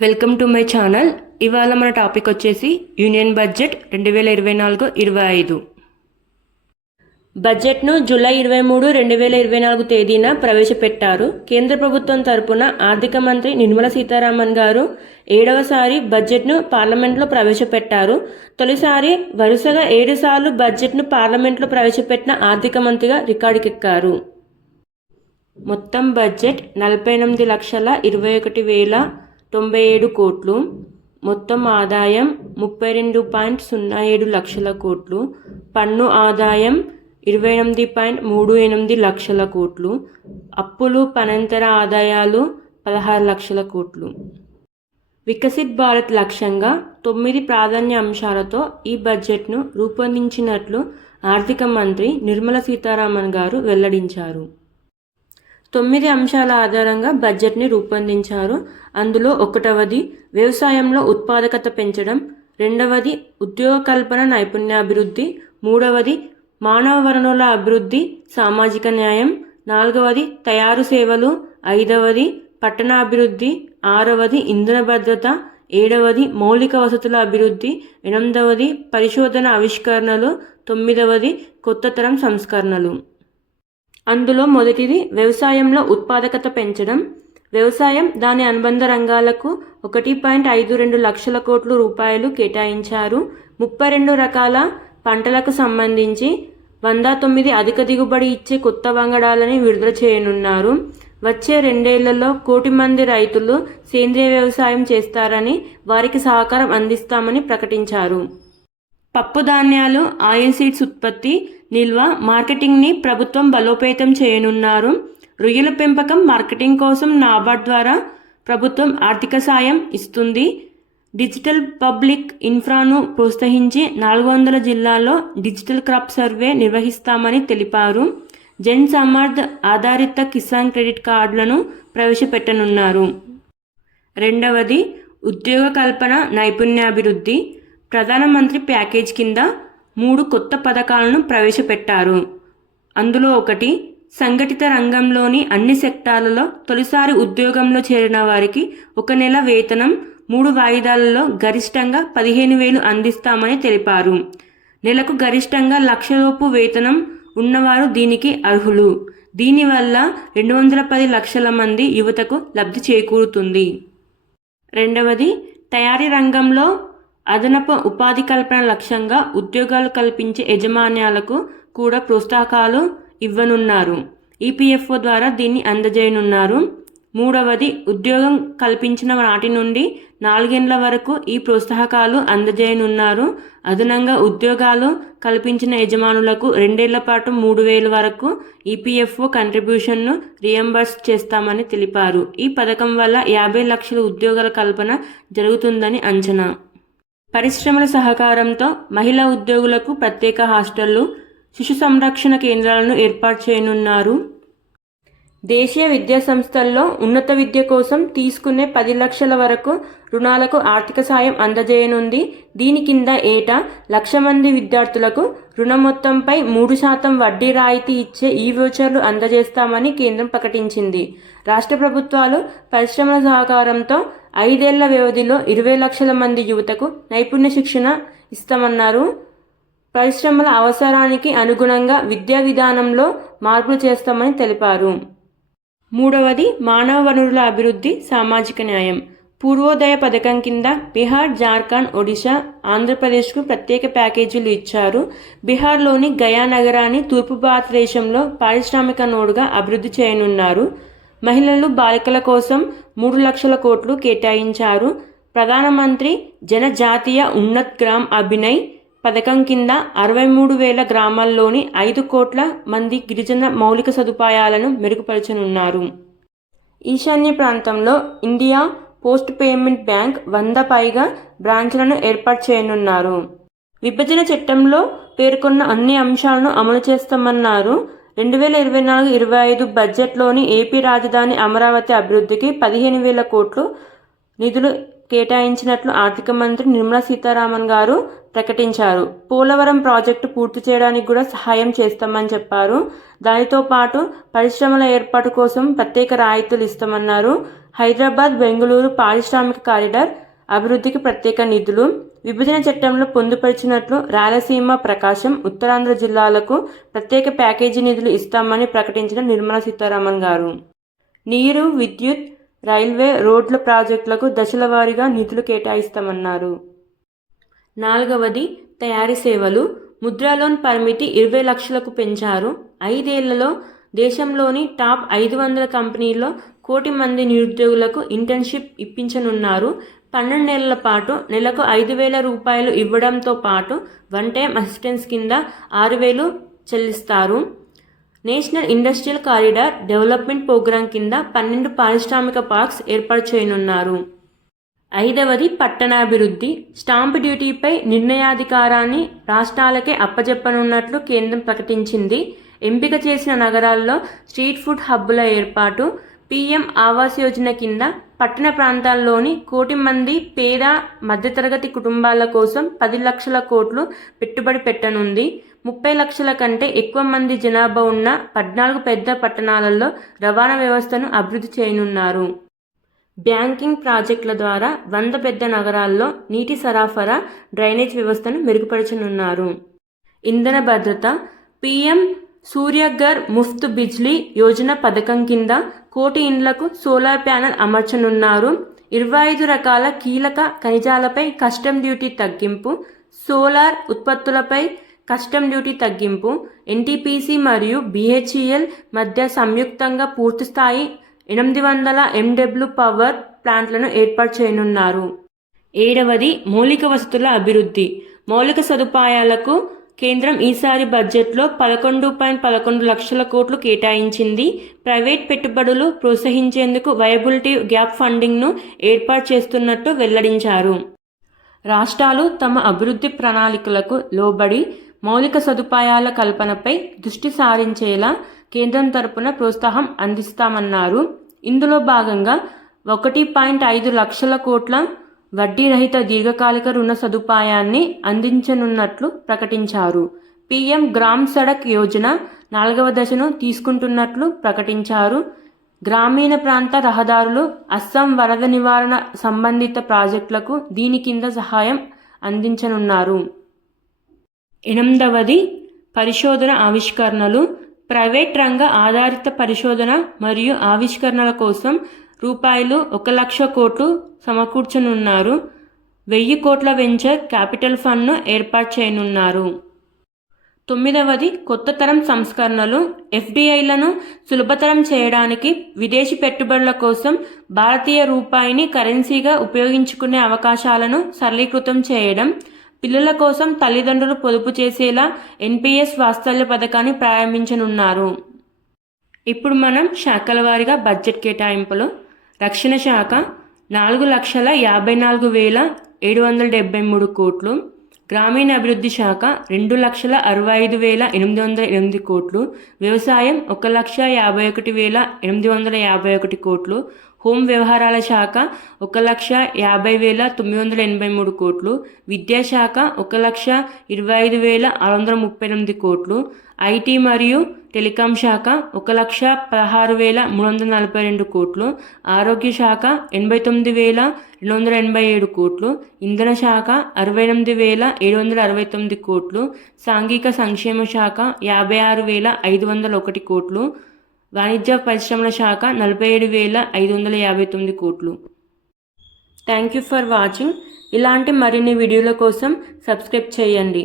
Welcome to my channel. ఇవాళ మన topic వచ్చేసి యూనియన్ బడ్జెట్ 2024-25. బడ్జెట్ను జూలై 23, 2024 తేదీన ప్రవేశపెట్టారు. కేంద్ర ప్రభుత్వం తరపున ఆర్థిక మంత్రి నిర్మలా సీతారామన్ గారు 7వసారి బడ్జెట్ను పార్లమెంట్లో ప్రవేశపెట్టారు. తొలిసారి వరుసగా 7 సార్లు బడ్జెట్ను పార్లమెంట్లో ప్రవేశపెట్టిన ఆర్థిక మంత్రిగా రికార్డుకెక్కారు. మొత్తం బడ్జెట్ 48,21,097 కోట్లు. మొత్తం ఆదాయం 32.07 లక్షల కోట్లు. పన్ను ఆదాయం 28.38 లక్షల కోట్లు. అప్పులు పనంతర ఆదాయాలు 16 లక్షల కోట్లు. వికసిత్ భారత్ లక్ష్యంగా 9 ప్రాధాన్య అంశాలతో ఈ బడ్జెట్ను రూపొందించినట్లు ఆర్థిక మంత్రి నిర్మలా సీతారామన్ గారు వెల్లడించారు. 9 అంశాల ఆధారంగా బడ్జెట్ని రూపొందించారు. అందులో 1వది వ్యవసాయంలో ఉత్పాదకత పెంచడం, 2వది ఉద్యోగ కల్పన నైపుణ్యాభివృద్ధి, 3వది మానవ వనరుల అభివృద్ధి సామాజిక న్యాయం, 4వది తయారు సేవలు, 5వది పట్టణాభివృద్ధి, 6వది ఇంధన భద్రత, 7వది మౌలిక వసతుల అభివృద్ధి, 8వది పరిశోధన ఆవిష్కరణలు, 9వది కొత్త తరం సంస్కరణలు. అందులో మొదటిది వ్యవసాయంలో ఉత్పాదకత పెంచడం. వ్యవసాయం దాని అనుబంధ రంగాలకు 1.52 లక్షల కోట్ల రూపాయలు కేటాయించారు. 32 రకాల పంటలకు సంబంధించి 109 అధిక దిగుబడి ఇచ్చే కొత్త వంగడాలని విడుదల చేయనున్నారు. వచ్చే 2 ఏళ్లలో 1 కోటి మంది రైతులు సేంద్రియ వ్యవసాయం చేస్తారని, వారికి సహకారం అందిస్తామని ప్రకటించారు. పప్పు ధాన్యాలు, ఆయిల్ సీడ్స్ ఉత్పత్తి, నిల్వ, మార్కెటింగ్ని ప్రభుత్వం బలోపేతం చేయనున్నారు. రొయ్యల పెంపకం, మార్కెటింగ్ కోసం నాబార్డ్ ద్వారా ప్రభుత్వం ఆర్థిక సాయం ఇస్తుంది. డిజిటల్ పబ్లిక్ ఇన్ఫ్రాను ప్రోత్సహించి 400 జిల్లాల్లో డిజిటల్ క్రాప్ సర్వే నిర్వహిస్తామని తెలిపారు. జన్ సమర్థ్ ఆధారిత కిసాన్ క్రెడిట్ కార్డులను ప్రవేశపెట్టనున్నారు. 2వది ఉద్యోగ కల్పన నైపుణ్యాభివృద్ధి. ప్రధానమంత్రి ప్యాకేజ్ కింద 3 కొత్త పథకాలను ప్రవేశపెట్టారు. అందులో ఒకటి సంఘటిత రంగంలోని అన్ని సెక్టార్లలో తొలిసారి ఉద్యోగంలో చేరిన వారికి 1 నెల వేతనం 3 వాయిదాలలో గరిష్టంగా 15,000 అందిస్తామని తెలిపారు. నెలకు గరిష్టంగా 1,00,000 లోపు వేతనం ఉన్నవారు దీనికి అర్హులు. దీనివల్ల 210 లక్షల మంది యువతకు లబ్ధి చేకూరుతుంది. 2వది తయారీ రంగంలో అదనపు ఉపాధి కల్పన లక్ష్యంగా ఉద్యోగాలు కల్పించే యజమాన్యాలకు కూడా ప్రోత్సాహకాలు ఇవ్వనున్నారు. ఈపీఎఫ్ఓ ద్వారా దీన్ని అందజేయనున్నారు. 3వది ఉద్యోగం కల్పించిన నాటి నుండి 4 ఏళ్ల వరకు ఈ ప్రోత్సాహకాలు అందజేయనున్నారు. అదనంగా ఉద్యోగాలు కల్పించిన యజమానులకు 2 ఏళ్ల పాటు 3,000 వరకు ఈపీఎఫ్ఓ కంట్రిబ్యూషన్ను రియంబర్స్ చేస్తామని తెలిపారు. ఈ పథకం వల్ల 50 లక్షల ఉద్యోగాల కల్పన జరుగుతుందని అంచనా. పరిశ్రమల సహకారంతో మహిళా ఉద్యోగులకు ప్రత్యేక హాస్టళ్లు, శిశు సంరక్షణ కేంద్రాలను ఏర్పాటు చేయనున్నారు. దేశీయ విద్యా సంస్థల్లో ఉన్నత విద్య కోసం తీసుకునే 10 లక్షల వరకు రుణాలకు ఆర్థిక సాయం అందజేయనుంది. దీని కింద ఏటా 1,00,000 మంది విద్యార్థులకు రుణ మొత్తంపై 3% వడ్డీ రాయితీ ఇచ్చే ఈ వోచర్లు అందజేస్తామని కేంద్రం ప్రకటించింది. రాష్ట్ర ప్రభుత్వాలు పరిశ్రమల సహకారంతో 5 ఏళ్ల వ్యవధిలో 20 లక్షల మంది యువతకు నైపుణ్య శిక్షణ ఇస్తామన్నారు. పరిశ్రమల అవసరానికి అనుగుణంగా విద్యా విధానంలో మార్పులు చేస్తామని తెలిపారు. 3వది మానవ వనరుల అభివృద్ధి సామాజిక న్యాయం. పూర్వోదయ పథకం కింద బీహార్, జార్ఖండ్, ఒడిశా, ఆంధ్రప్రదేశ్కు ప్రత్యేక ప్యాకేజీలు ఇచ్చారు. బీహార్లోని గయా నగరాన్ని తూర్పు భారతదేశంలో పారిశ్రామిక నోడుగా అభివృద్ధి చేయనున్నారు. మహిళలు, బాలికల కోసం 3 లక్షల కోట్లు కేటాయించారు. ప్రధానమంత్రి జనజాతీయ ఉన్నత్ గ్రామ్ అభినయ్ పథకం కింద 63,000 గ్రామాల్లోని 5 కోట్ల మంది గిరిజన మౌలిక సదుపాయాలను మెరుగుపరచనున్నారు. ఈశాన్య ప్రాంతంలో ఇండియా పోస్ట్ పేమెంట్ బ్యాంక్ 100 పైగా బ్రాంచ్లను ఏర్పాటు చేయనున్నారు. విభజన చట్టంలో పేర్కొన్న అన్ని అంశాలను అమలు చేస్తామన్నారు. 2024-25 బడ్జెట్లోని ఏపీ రాజధాని అమరావతి అభివృద్ధికి 15,000 కోట్లు నిధులు కేటాయించినట్లు ఆర్థిక మంత్రి నిర్మలా సీతారామన్ గారు ప్రకటించారు. పోలవరం ప్రాజెక్టు పూర్తి చేయడానికి కూడా సహాయం చేస్తామని చెప్పారు. దానితో పాటు పరిశ్రమల ఏర్పాటు కోసం ప్రత్యేక రాయితీలు ఇస్తామన్నారు. హైదరాబాద్ బెంగళూరు పారిశ్రామిక కారిడార్ అభివృద్ధికి ప్రత్యేక నిధులు, విభజన చట్టంలో పొందుపరిచినట్లు రాయలసీమ, ప్రకాశం, ఉత్తరాంధ్ర జిల్లాలకు ప్రత్యేక ప్యాకేజీ నిధులు ఇస్తామని ప్రకటించిన నిర్మలా సీతారామన్ గారు. నీరు, విద్యుత్, రైల్వే, రోడ్ల ప్రాజెక్టులకు దశల వారీగా నిధులు కేటాయిస్తామన్నారు. 4వది తయారీ సేవలు. ముద్రా లోన్ పరిమితి 20 లక్షలకు పెంచారు. 5 ఏళ్లలో దేశంలోని టాప్ 500 కంపెనీల్లో 1 కోటి మంది నిరుద్యోగులకు ఇంటర్న్షిప్ ఇప్పించనున్నారు. 12 నెలల పాటు నెలకు 5,000 రూపాయలు ఇవ్వడంతో పాటు వన్ టైం అసిస్టెన్స్ కింద 6,000 చెల్లిస్తారు. National industrial corridor development program కింద 12 పారిశ్రామిక పార్క్స్ ఏర్పాటు చేయనున్నారు. 5వది పట్టణాభివృద్ధి. స్టాంపు డ్యూటీపై నిర్ణయాధికారాన్ని రాష్ట్రాలకే అప్పజెప్పనున్నట్లు కేంద్రం ప్రకటించింది. ఎంపిక చేసిన నగరాల్లో స్ట్రీట్ ఫుడ్ హబ్బుల ఏర్పాటు. పీఎం ఆవాస్ యోజన కింద పట్టణ ప్రాంతాల్లోని 1 కోటి మంది పేద, మధ్యతరగతి కుటుంబాల కోసం 10 లక్షల కోట్లు పెట్టుబడి పెట్టనుంది. 30 లక్షల కంటే ఎక్కువ మంది జనాభా ఉన్న 14 పెద్ద పట్టణాలలో రవాణా వ్యవస్థను అభివృద్ధి చేయనున్నారు. బ్యాంకింగ్ ప్రాజెక్టుల ద్వారా 100 పెద్ద నగరాల్లో నీటి సరఫరా, డ్రైనేజ్ వ్యవస్థను మెరుగుపరచనున్నారు. ఇంధన భద్రత. పీఎం సూర్యఘర్ ముఫ్త్ బిజ్లీ యోజన పథకం కింద 1 కోటి ఇండ్లకు సోలార్ ప్యానెల్ అమర్చనున్నారు. 25 రకాల కీలక ఖనిజాలపై కస్టమ్ డ్యూటీ తగ్గింపు. సోలార్ ఉత్పత్తులపై కస్టమ్ డ్యూటీ తగ్గింపు. ఎన్టీపీసీ మరియు బీహెచ్ఈఎల్ మధ్య సంయుక్తంగా పూర్తిస్థాయి 800 MW పవర్ ప్లాంట్లను ఏర్పాటు చేయనున్నారు. 7వది మౌలిక వసతుల అభివృద్ధి. మౌలిక సదుపాయాలకు కేంద్రం ఈసారి బడ్జెట్లో 11.11 లక్షల కోట్లు కేటాయించింది. ప్రైవేట్ పెట్టుబడులు ప్రోత్సహించేందుకు వయబిలిటీ గ్యాప్ ఫండింగ్ను ఏర్పాటు చేస్తున్నట్టు వెల్లడించారు. రాష్ట్రాలు తమ అభివృద్ధి ప్రణాళికలకు లోబడి మౌలిక సదుపాయాల కల్పనపై దృష్టి సారించేలా కేంద్రం తరపున ప్రోత్సాహం అందిస్తామన్నారు. ఇందులో భాగంగా 1.5 లక్షల కోట్ల వడ్డీ రహిత దీర్ఘకాలిక రుణ సదుపాయాన్ని అందించనున్నట్లు ప్రకటించారు. పీఎం గ్రామ్ సడక్ యోజన 4వ దశను తీసుకుంటున్నట్లు ప్రకటించారు. గ్రామీణ ప్రాంత రహదారులు, అస్సాం వరద నివారణ సంబంధిత ప్రాజెక్టులకు దీని కింద సహాయం అందించనున్నారు. 8వది పరిశోధన ఆవిష్కరణలు. ప్రైవేట్ రంగ ఆధారిత పరిశోధన మరియు ఆవిష్కరణల కోసం రూపాయలు 1 లక్ష కోట్లు సమకూర్చనున్నారు. 1000 కోట్ల వెంచర్ క్యాపిటల్ ఫండ్ను ఏర్పాటు చేయనున్నారు. 9వది కొత్త తరం సంస్కరణలు. ఎఫ్డీఐలను సులభతరం చేయడానికి విదేశీ పెట్టుబడుల కోసం భారతీయ రూపాయిని కరెన్సీగా ఉపయోగించుకునే అవకాశాలను సరళీకృతం చేయడం. పిల్లల కోసం తల్లిదండ్రులు పొదుపు చేసేలా ఎన్పీఎస్ వాత్సల్య పథకాన్ని ప్రారంభించనున్నారు. ఇప్పుడు మనం శాఖల వారీగా బడ్జెట్ కేటాయింపులు. రక్షణ శాఖ 4,54,773 కోట్లు. గ్రామీణ అభివృద్ధి శాఖ 2,65,808 కోట్లు. వ్యవసాయం 1,51,851 కోట్లు. హోం వ్యవహారాల శాఖ 1,50,983 కోట్లు. విద్యాశాఖ 1,25,638 కోట్లు. ఐటీ మరియు టెలికాం శాఖ 1,16,342 కోట్లు. ఆరోగ్య శాఖ 89,287 కోట్లు. ఇంధన శాఖ 68,769 కోట్లు. సాంఘిక సంక్షేమ శాఖ 56,501 కోట్లు. వాణిజ్య పరిశ్రమల శాఖ 47,559 కోట్లు. Thank you for watching. ఇలాంటి మరిన్ని వీడియోల కోసం సబ్స్క్రైబ్ చేయండి.